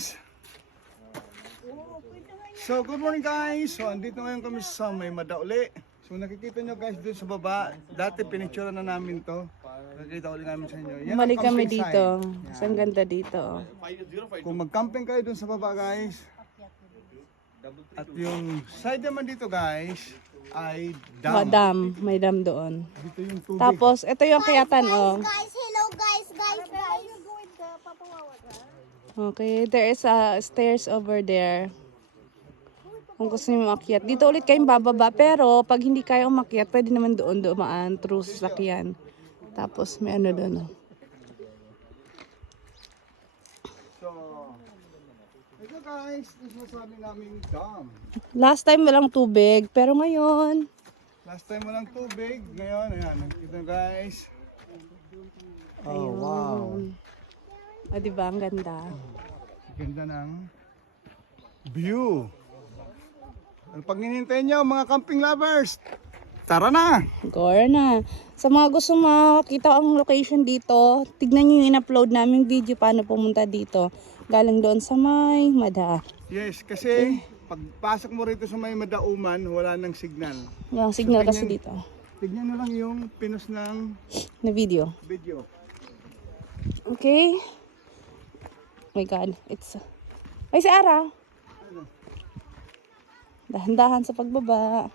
guys! So, good morning guys! So, andito ngayon kami sa May Madauli. So, nakikita nyo guys doon sa baba. Dati pinicture na namin to. Nakikita ulit namin sa inyo. Yan ang Bumalik kami camping dito. site. Ang ganda dito. Kung mag-camping kayo doon sa baba guys. At yung side naman dito guys ay dam. Dam. May dam doon. Dito yung tubig. Tapos, ito yung kayatan, oh. Guys, hello guys. Okay, there is a stairs over there. Kung gusto niyo umakyat. Dito ulit kayong bababa. Pero, pag hindi kayo umakyat, pwede naman doon dumaan through sasakyan. Tapos, may ano doon, oh. So, ito guys, ito sabi namin dam. Last time walang tubig, pero ngayon, Last time walang tubig, ngayon, ayan, nakikita guys. Oh, wow. o diba, ang ganda. Ganda ng view. Ang pag hinihintay nyo, mga camping lovers, tara na! Gore na. Sa mga gusto makakita ang location dito, tignan nyo yung in-upload naming video paano pumunta dito. Galing doon sa May Mada. Yes, kasi pagpasok mo rito sa May Madauman, wala nang signal. Yung signal kasi tignan- dito. Tignan nyo lang yung pinos ng Na video. video. Okay. Oh my God. It's... Ay, si Ara. Dahan-dahan sa pagbaba.